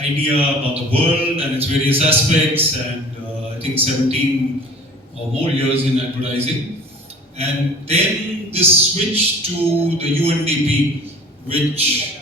idea about the world and its various aspects, and I think 17 or more years in advertising. And then this switch to the UNDP, which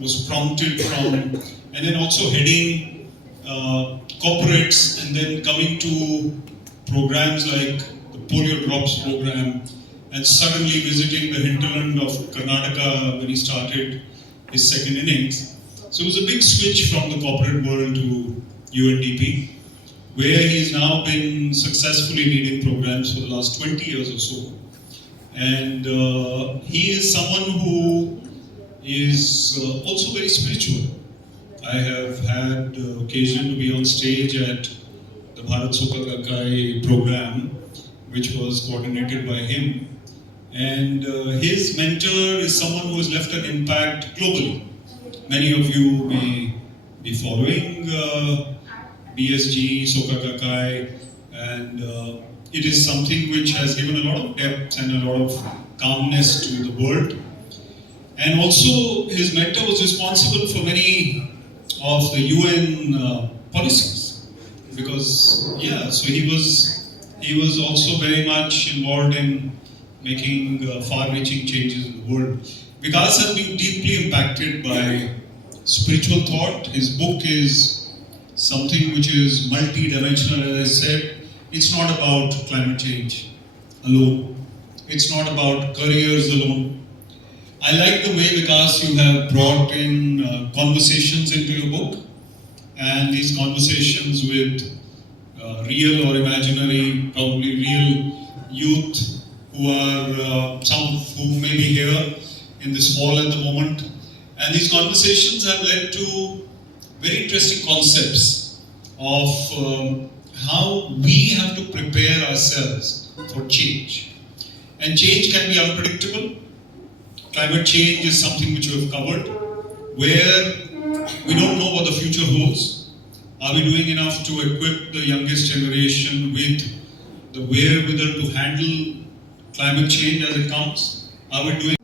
was prompted from, and then also heading corporates, and then coming to programs like the polio drops program, and suddenly visiting the hinterland of Karnataka when he started his second innings. So it was a big switch from the corporate world to UNDP, where he's now been successfully leading programs for the last 20 years or so. And he is someone who is also very spiritual. I have had occasion to be on stage at the Bharat Sukha Kakai program, which was coordinated by him. And his mentor is someone who has left an impact globally. Many of you may be following BSG, Soka Kakai, and it is something which has given a lot of depth and a lot of calmness to the world. And also, his mentor was responsible for many of the UN policies, because so he was also very much involved in making far-reaching changes in the world. Vikas has been deeply impacted by spiritual thought. His book is something which is multi-dimensional, as I said. It's not about climate change alone. It's not about careers alone. I like the way, Vikas, you have brought in conversations into your book, and these conversations with real or imaginary, probably real youth who are some who may be here in this hall at the moment. And these conversations have led to very interesting concepts of how we have to prepare ourselves for change. And change can be unpredictable. Climate change is something which we have covered, where we don't know what the future holds. Are we doing enough to equip the youngest generation with the wherewithal to handle climate change as it comes? Are we doing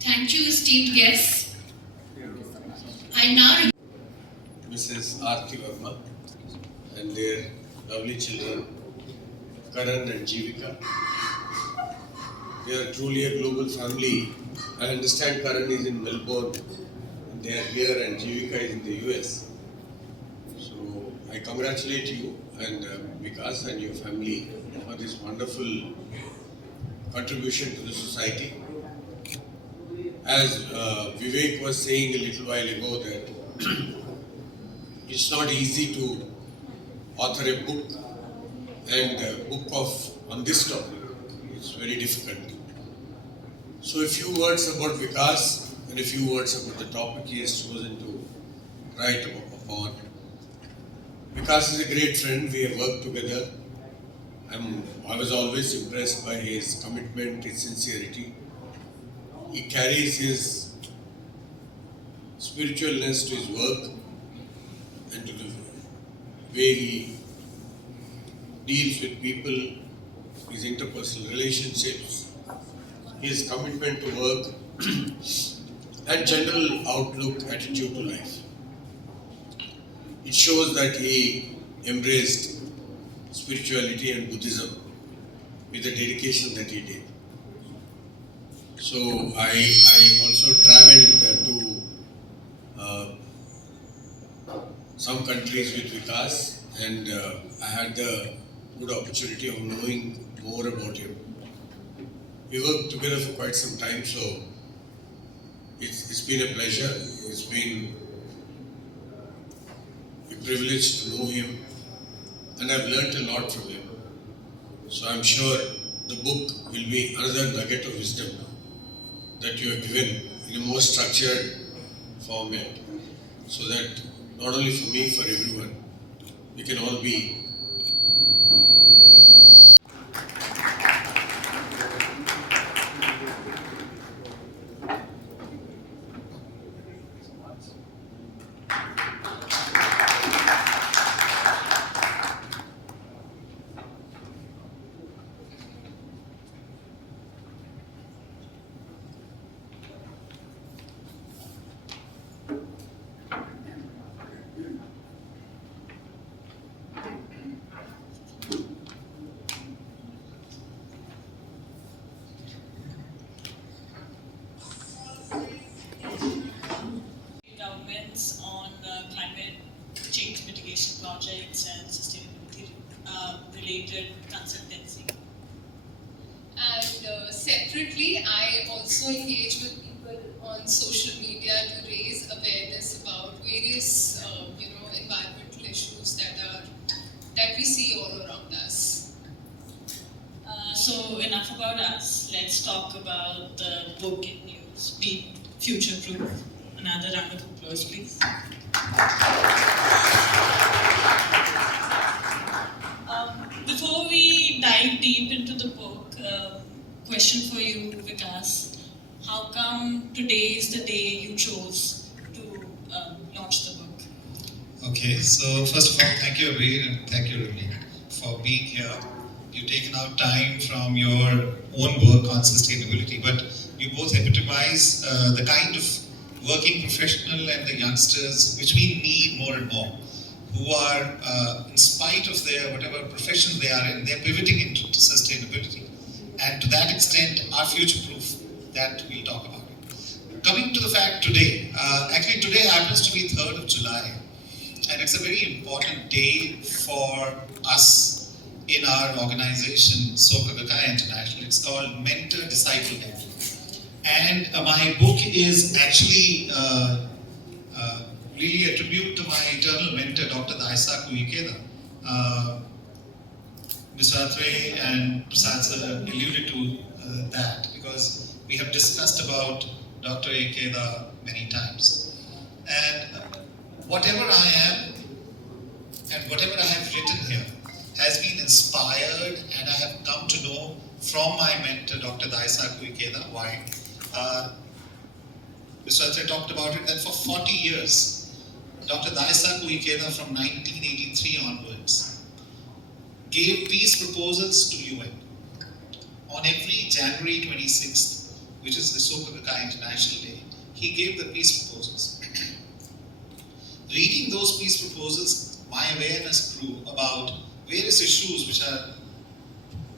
Thank you, esteemed guests. I now Mrs. Verma and their lovely children, Karan and Jivika. They are truly a global family. I understand Karan is in Melbourne, and they are here, and Jivika is in the US. So I congratulate you and Vikas and your family for this wonderful contribution to the society. As Vivek was saying a little while ago, that it's not easy to author a book, and a book on this topic. It's very difficult. So a few words about Vikas and a few words about the topic he has chosen to write upon. Vikas is a great friend. We have worked together. I was always impressed by his commitment, his sincerity. He carries his spiritualness to his work and to the way he deals with people, his interpersonal relationships, his commitment to work, and general outlook, attitude to life. It shows that he embraced spirituality and Buddhism with the dedication that he did. So I also traveled to some countries with Vikas, and I had the good opportunity of knowing more about him. We worked together for quite some time, so it's been a pleasure. It's been a privileged to know him and I've learnt a lot from him. So I'm sure the book will be another nugget of wisdom that you have given in a more structured format, so that not only for me, for everyone, we can all be governments on climate change mitigation projects and sustainability related consultancy. And separately, I also engage with people on social media to raise awareness about various, environmental issues that we see all around us. So enough about us. Let's talk about the book in news. Be future proof. Another round of applause, please. Before we dive deep into the book, question for you, Vikas. How come today is the day you chose to launch the book? Okay, so first of all, thank you, Abir, and thank you, Rumi, for being here. You've taken out time from your own work on sustainability, but you both epitomize the kind of working professional and the youngsters which we need more and more, who are, in spite of their whatever profession they are in, they're pivoting into sustainability. And to that extent, are future-proof, that we'll talk about it. Coming to the fact today, actually today happens to be 3rd of July, and it's a very important day for us in our organization, Soka Gakkai International. It's called Mentor Disciple Day. And my book is actually really a tribute to my eternal mentor, Dr. Daisaku Ikeda. Mr. Atre and Prasad sir alluded to that, because we have discussed about Dr. Ikeda many times. And whatever I am and whatever I have written here has been inspired, and I have come to know from my mentor, Dr. Daisaku Ikeda. Why? Mr. Atre talked about it, that for 40 years, Dr. Daisaku Ikeda from 1983 onwards gave peace proposals to UN. On every January 26th, which is the Soka Gakkai International Day, he gave the peace proposals. Reading those peace proposals, my awareness grew about various issues which are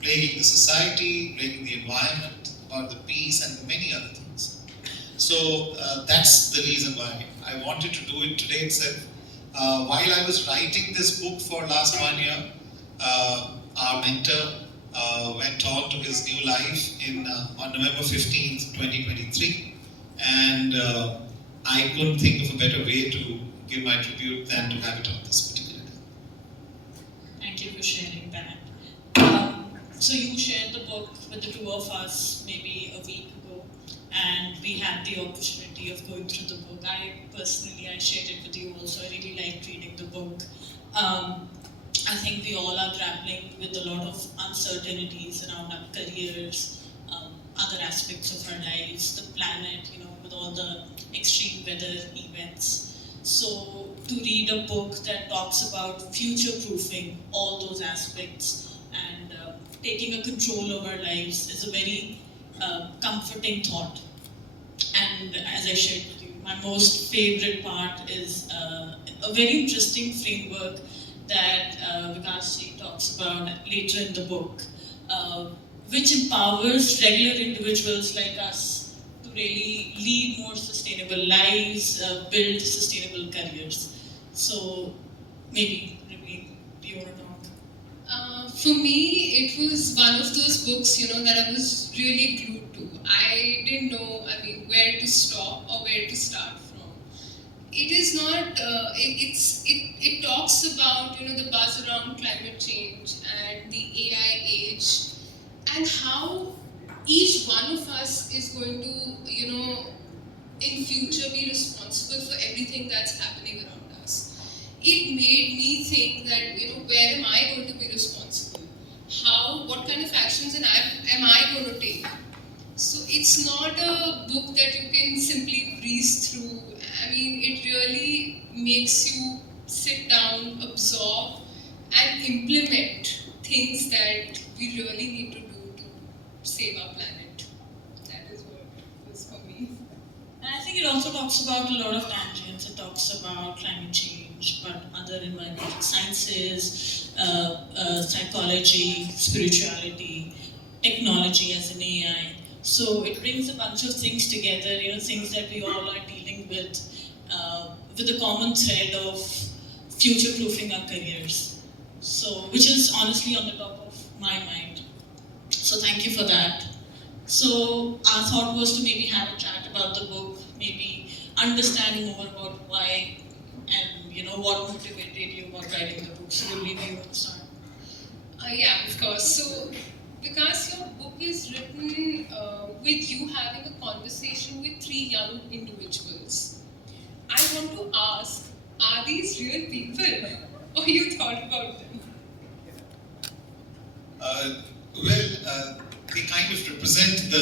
plaguing the society, plaguing the environment, about the peace and many other things. So that's the reason why I wanted to do it today itself. While I was writing this book for last 1 year, our mentor went on to his new life on November 15th, 2023. And I couldn't think of a better way to give my tribute than to have it on this particular day. Thank you for sharing that. So you shared the book with the two of us maybe a week ago, and we had the opportunity of going through the book. I shared it with you also. I really liked reading the book. I think we all are grappling with a lot of uncertainties around our careers, other aspects of our lives, the planet, with all the extreme weather events. So to read a book that talks about future-proofing all those aspects and taking a control of our lives is a very comforting thought. And as I shared with you, my most favorite part is a very interesting framework that Vikas talks about later in the book, which empowers regular individuals like us to really lead more sustainable lives, build sustainable careers. So maybe, do you want to talk? For me, it was one of those books, that I was really glued to. I didn't know, where to stop or where to start from. it is not, it talks about, the buzz around climate change and the AI age, and how each one of us is going to, in future be responsible for everything that's happening around us. It made me think that, where am I going to be responsible? What kind of actions am I going to take? So it's not a book that you can simply breeze through. I mean, it really makes you sit down, absorb, and implement things that we really need to do to save our planet. That is what it was for me. And I think it also talks about a lot of tangents. It talks about climate change, but other environmental sciences, psychology, spirituality, technology as an AI. So it brings a bunch of things together, things that we all are dealing with a common thread of future-proofing our careers. So, which is honestly on the top of my mind. So thank you for that. So our thought was to maybe have a chat about the book, maybe understand more about why and what motivated you about writing the book. So we'll leave you with start. Yeah, of course. So, because your book is written with you having a conversation with 3 young individuals, I want to ask, are these real people? Or you thought about them? They kind of represent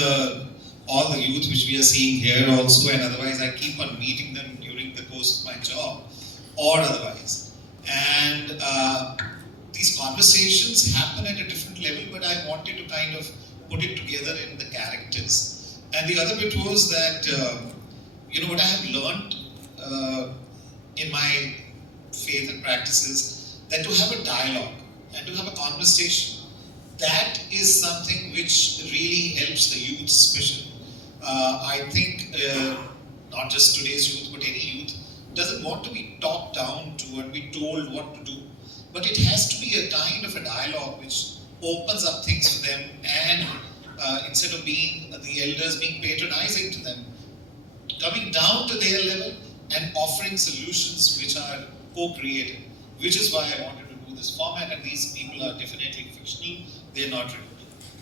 all the youth which we are seeing here also, and otherwise I keep on meeting them during the course of my job or otherwise. And these conversations happen at a different level, but I wanted to kind of put it together in the characters. And the other bit was that, what I have learned in my faith and practices, that to have a dialogue and to have a conversation, that is something which really helps the youth, especially. I think not just today's youth, but any youth doesn't want to be talked down to and be told what to do. But it has to be a kind of a dialogue which opens up things for them, and instead of being the elders being patronizing to them, coming down to their level and offering solutions which are co-created, which is why I wanted to do this format. And these people are definitely fictional, they're not real.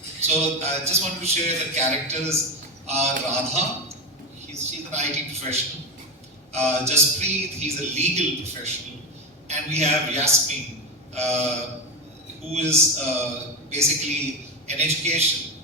So I just wanted to share the characters are Radha, she's an IT professional, Jaspreet, he's a legal professional, and we have Yasmin, who is basically an education